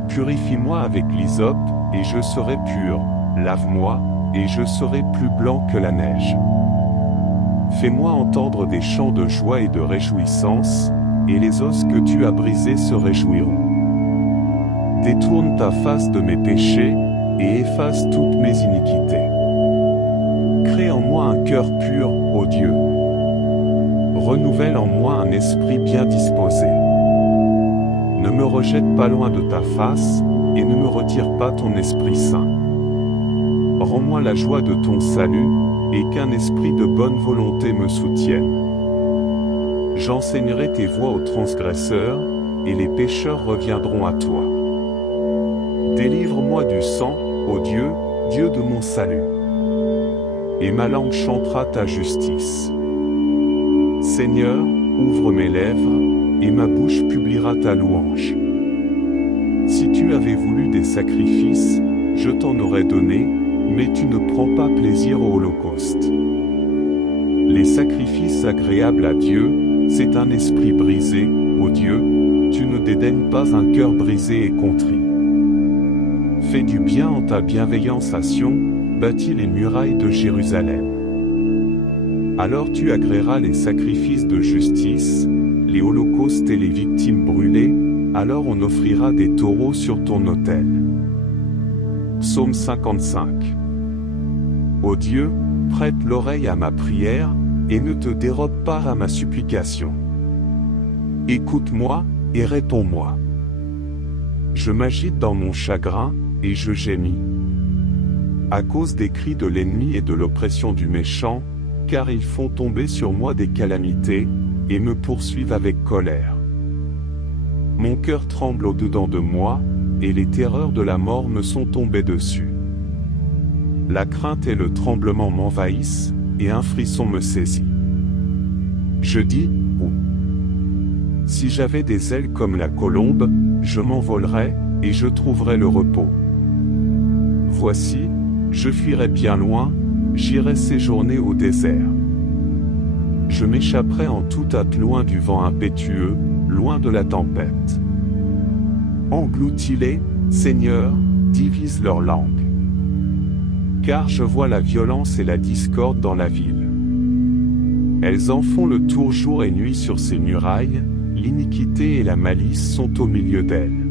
Purifie-moi avec l'hysope, et je serai pur, lave-moi, et je serai plus blanc que la neige. Fais-moi entendre des chants de joie et de réjouissance, et les os que tu as brisés se réjouiront. Détourne ta face de mes péchés, et efface toutes mes iniquités. Crée en moi un cœur pur, ô Dieu. Renouvelle en moi un esprit bien disposé. Ne me rejette pas loin de ta face, et ne me retire pas ton Esprit Saint. Rends-moi la joie de ton salut, et qu'un esprit de bonne volonté me soutienne. J'enseignerai tes voies aux transgresseurs, et les pécheurs reviendront à toi. Délivre-moi du sang, ô Dieu, Dieu de mon salut. Et ma langue chantera ta justice. Seigneur, ouvre mes lèvres, et ma bouche publiera ta louange. Si tu avais voulu des sacrifices, je t'en aurais donné, mais tu ne prends pas plaisir au holocauste. Les sacrifices agréables à Dieu, c'est un esprit brisé, ô Dieu, tu ne dédaignes pas un cœur brisé et contrit. Fais du bien en ta bienveillance à Sion, bâtis les murailles de Jérusalem. Alors tu agréeras les sacrifices de justice, les holocaustes et les victimes brûlées, alors on offrira des taureaux sur ton autel. Psaume 55. Ô Dieu, prête l'oreille à ma prière, et ne te dérobe pas à ma supplication. Écoute-moi, et réponds-moi. Je m'agite dans mon chagrin, et je gémis. À cause des cris de l'ennemi et de l'oppression du méchant, car ils font tomber sur moi des calamités, et me poursuivent avec colère. Mon cœur tremble au-dedans de moi, et les terreurs de la mort me sont tombées dessus. La crainte et le tremblement m'envahissent, et un frisson me saisit. Je dis, où? Si j'avais des ailes comme la colombe, je m'envolerais, et je trouverais le repos. Voici, je fuirais bien loin, j'irais séjourner au désert. Je m'échapperai en toute hâte loin du vent impétueux, loin de la tempête. Engloutis-les, Seigneur, divise leur langue. Car je vois la violence et la discorde dans la ville. Elles en font le tour jour et nuit sur ses murailles, l'iniquité et la malice sont au milieu d'elles.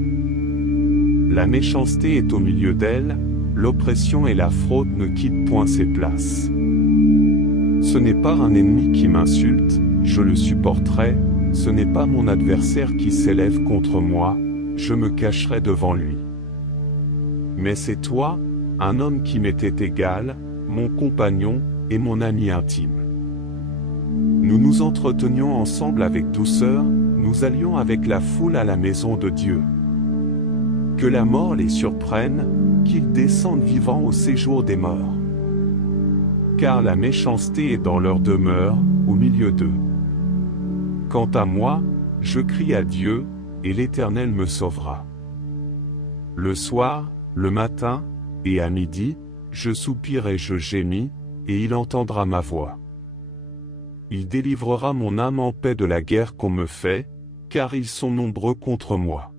La méchanceté est au milieu d'elles, l'oppression et la fraude ne quittent point ses places. Ce n'est pas un ennemi qui m'insulte, je le supporterai, ce n'est pas mon adversaire qui s'élève contre moi, je me cacherai devant lui. Mais c'est toi, un homme qui m'était égal, mon compagnon, et mon ami intime. Nous nous entretenions ensemble avec douceur, nous allions avec la foule à la maison de Dieu. Que la mort les surprenne, qu'ils descendent vivants au séjour des morts. Car la méchanceté est dans leur demeure, au milieu d'eux. Quant à moi, je crie à Dieu, et l'Éternel me sauvera. Le soir, le matin, et à midi, je soupire et je gémis, et il entendra ma voix. Il délivrera mon âme en paix de la guerre qu'on me fait, car ils sont nombreux contre moi.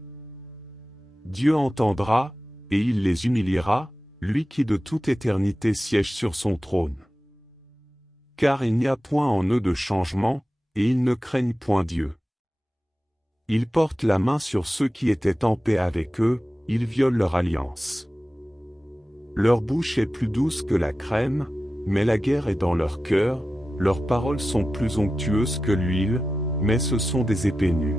Dieu entendra, et il les humiliera, lui qui de toute éternité siège sur son trône. Car il n'y a point en eux de changement, et ils ne craignent point Dieu. Ils portent la main sur ceux qui étaient en paix avec eux, ils violent leur alliance. Leur bouche est plus douce que la crème, mais la guerre est dans leur cœur, leurs paroles sont plus onctueuses que l'huile, mais ce sont des épées nues.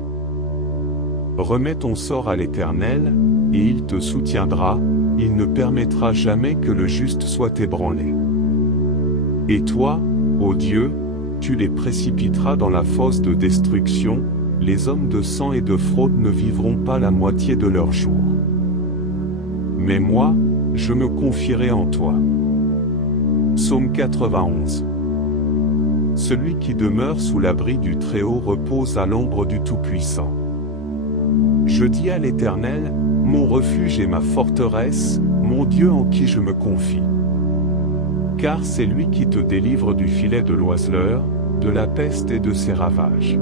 Remets ton sort à l'Éternel, et il te soutiendra, il ne permettra jamais que le juste soit ébranlé. Et toi, ô Dieu, tu les précipiteras dans la fosse de destruction, les hommes de sang et de fraude ne vivront pas la moitié de leurs jours. Mais moi, je me confierai en toi. Psaume 91. Celui qui demeure sous l'abri du Très-Haut repose à l'ombre du Tout-Puissant. Je dis à l'Éternel, mon refuge et ma forteresse, mon Dieu en qui je me confie. Car c'est lui qui te délivre du filet de l'oiseleur, de la peste et de ses ravages.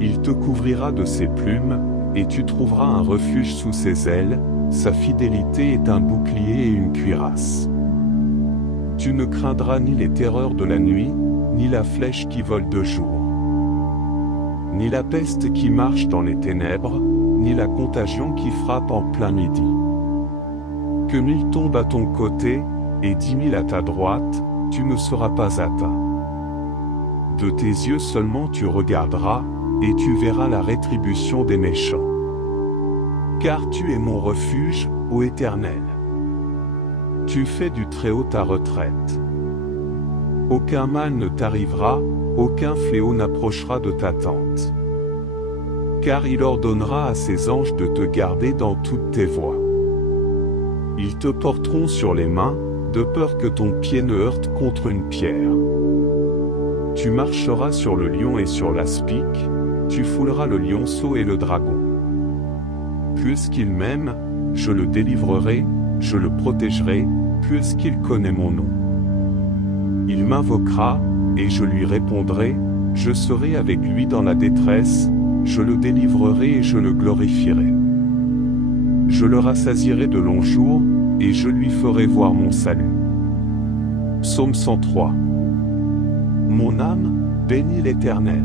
Il te couvrira de ses plumes, et tu trouveras un refuge sous ses ailes, sa fidélité est un bouclier et une cuirasse. Tu ne craindras ni les terreurs de la nuit, ni la flèche qui vole de jour, ni la peste qui marche dans les ténèbres, ni la contagion qui frappe en plein midi. Que 1000 tombent à ton côté, et 10 000 à ta droite, tu ne seras pas atteint. De tes yeux seulement tu regarderas, et tu verras la rétribution des méchants. Car tu es mon refuge, ô Éternel. Tu fais du Très-Haut ta retraite. Aucun mal ne t'arrivera, aucun fléau n'approchera de ta tente. Car il ordonnera à ses anges de te garder dans toutes tes voies. Ils te porteront sur les mains, de peur que ton pied ne heurte contre une pierre. Tu marcheras sur le lion et sur l'aspic, tu fouleras le lionceau et le dragon. Puisqu'il m'aime, je le délivrerai, je le protégerai, puisqu'il connaît mon nom. Il m'invoquera, et je lui répondrai, je serai avec lui dans la détresse, je le délivrerai et je le glorifierai. Je le rassasierai de longs jours, et je lui ferai voir mon salut. Psaume 103. Mon âme, bénis l'Éternel.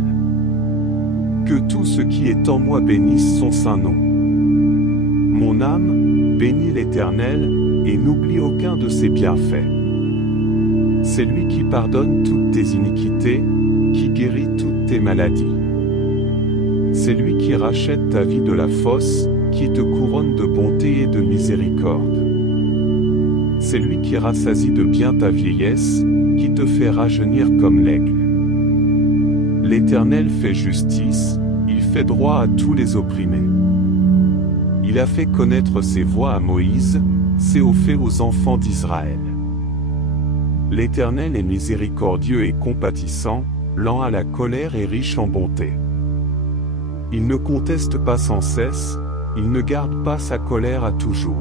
Que tout ce qui est en moi bénisse son saint nom. Mon âme, bénis l'Éternel, et n'oublie aucun de ses bienfaits. C'est lui qui pardonne toutes tes iniquités, qui guérit toutes tes maladies. C'est lui qui rachète ta vie de la fosse, qui te couronne de bonté et de miséricorde. C'est lui qui rassasie de bien ta vieillesse, qui te fait rajeunir comme l'aigle. L'Éternel fait justice, il fait droit à tous les opprimés. Il a fait connaître ses voies à Moïse, ses hauts faits aux enfants d'Israël. L'Éternel est miséricordieux et compatissant, lent à la colère et riche en bonté. Il ne conteste pas sans cesse, il ne garde pas sa colère à toujours.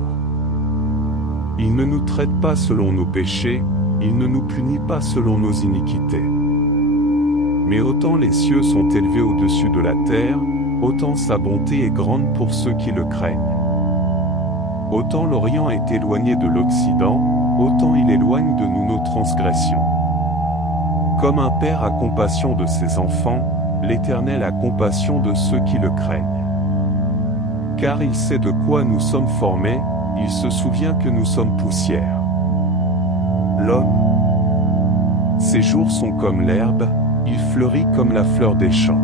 Il ne nous traite pas selon nos péchés, il ne nous punit pas selon nos iniquités. Mais autant les cieux sont élevés au-dessus de la terre, autant sa bonté est grande pour ceux qui le craignent. Autant l'Orient est éloigné de l'Occident, autant il éloigne de nous nos transgressions. Comme un père a compassion de ses enfants, l'Éternel a compassion de ceux qui le craignent. Car il sait de quoi nous sommes formés, il se souvient que nous sommes poussière. L'homme. Ses jours sont comme l'herbe, il fleurit comme la fleur des champs.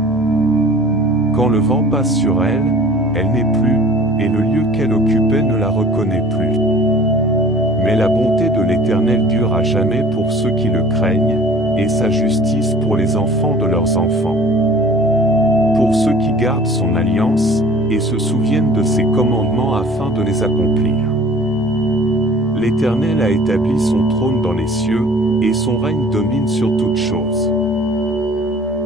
Quand le vent passe sur elle, elle n'est plus, et le lieu qu'elle occupait ne la reconnaît plus. Mais la bonté de l'Éternel dure à jamais pour ceux qui le craignent, et sa justice pour les enfants de leurs enfants. Pour ceux qui gardent son alliance, et se souviennent de ses commandements afin de les accomplir. L'Éternel a établi son trône dans les cieux, et son règne domine sur toutes choses.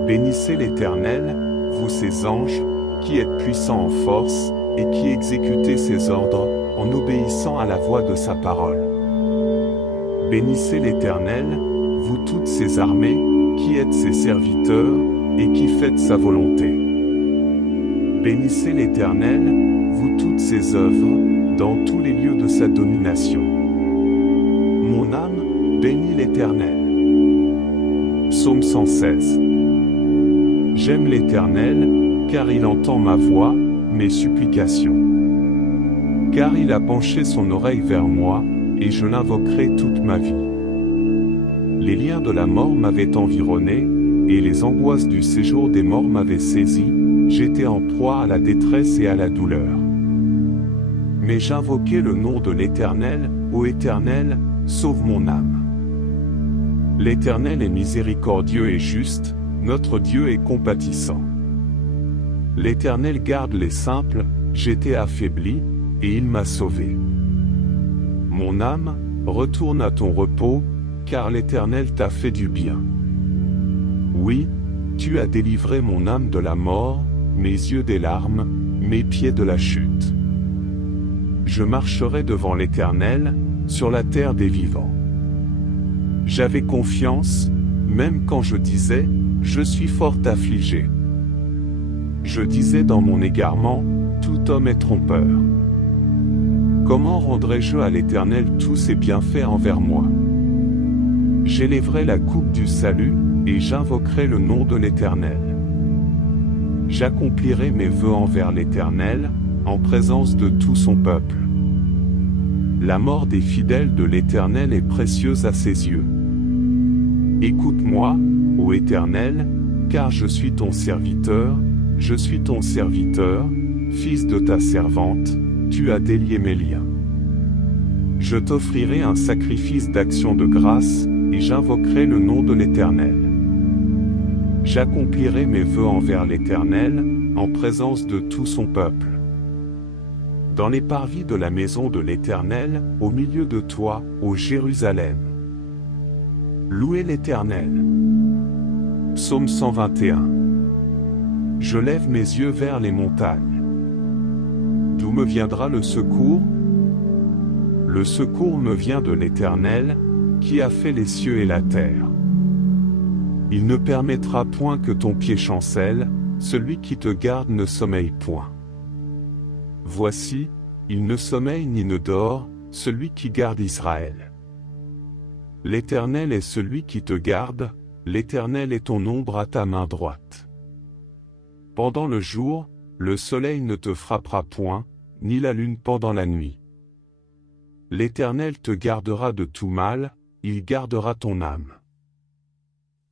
Bénissez l'Éternel, vous ses anges, qui êtes puissants en force, et qui exécutez ses ordres, en obéissant à la voix de sa parole. Bénissez l'Éternel, vous toutes ses armées, qui êtes ses serviteurs, et qui faites sa volonté. Bénissez l'Éternel, vous toutes ses œuvres, dans tous les lieux de sa domination. Mon âme, bénis l'Éternel. Psaume 116. J'aime l'Éternel, car il entend ma voix, mes supplications. Car il a penché son oreille vers moi, et je l'invoquerai toute ma vie. Les liens de la mort m'avaient environné, et les angoisses du séjour des morts m'avaient saisi, j'étais en proie à la détresse et à la douleur. Mais j'invoquai le nom de l'Éternel, ô Éternel, sauve mon âme. L'Éternel est miséricordieux et juste, notre Dieu est compatissant. L'Éternel garde les simples, j'étais affaibli, et il m'a sauvé. Mon âme, retourne à ton repos, car l'Éternel t'a fait du bien. Oui, tu as délivré mon âme de la mort, mes yeux des larmes, mes pieds de la chute. Je marcherai devant l'Éternel, sur la terre des vivants. J'avais confiance, même quand je disais, je suis fort affligé. Je disais dans mon égarement, tout homme est trompeur. Comment rendrai-je à l'Éternel tous ses bienfaits envers moi? J'élèverai la coupe du salut, et j'invoquerai le nom de l'Éternel. J'accomplirai mes vœux envers l'Éternel, en présence de tout son peuple. La mort des fidèles de l'Éternel est précieuse à ses yeux. Écoute-moi, ô Éternel, car je suis ton serviteur, fils de ta servante, tu as délié mes liens. Je t'offrirai un sacrifice d'action de grâce, et j'invoquerai le nom de l'Éternel. J'accomplirai mes vœux envers l'Éternel, en présence de tout son peuple. Dans les parvis de la maison de l'Éternel, au milieu de toi, ô Jérusalem. Louez l'Éternel. Psaume 121. Je lève mes yeux vers les montagnes. D'où me viendra le secours? Le secours me vient de l'Éternel, qui a fait les cieux et la terre. Il ne permettra point que ton pied chancelle, celui qui te garde ne sommeille point. Voici, il ne sommeille ni ne dort, celui qui garde Israël. L'Éternel est celui qui te garde, l'Éternel est ton ombre à ta main droite. Pendant le jour, le soleil ne te frappera point, ni la lune pendant la nuit. L'Éternel te gardera de tout mal, il gardera ton âme.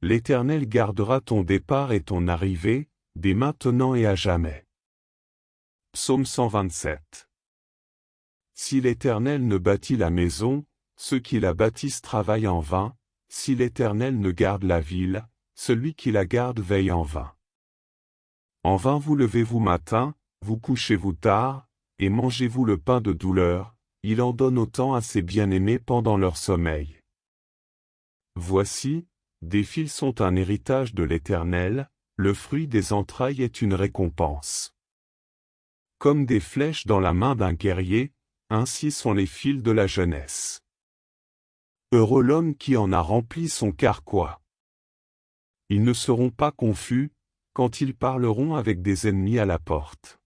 L'Éternel gardera ton départ et ton arrivée, dès maintenant et à jamais. Psaume 127. Si l'Éternel ne bâtit la maison, ceux qui la bâtissent travaillent en vain, si l'Éternel ne garde la ville, celui qui la garde veille en vain. En vain vous levez-vous matin, vous couchez-vous tard, et mangez-vous le pain de douleur, il en donne autant à ses bien-aimés pendant leur sommeil. Voici, des fils sont un héritage de l'Éternel, le fruit des entrailles est une récompense. Comme des flèches dans la main d'un guerrier, ainsi sont les fils de la jeunesse. Heureux l'homme qui en a rempli son carquois. Ils ne seront pas confus, quand ils parleront avec des ennemis à la porte.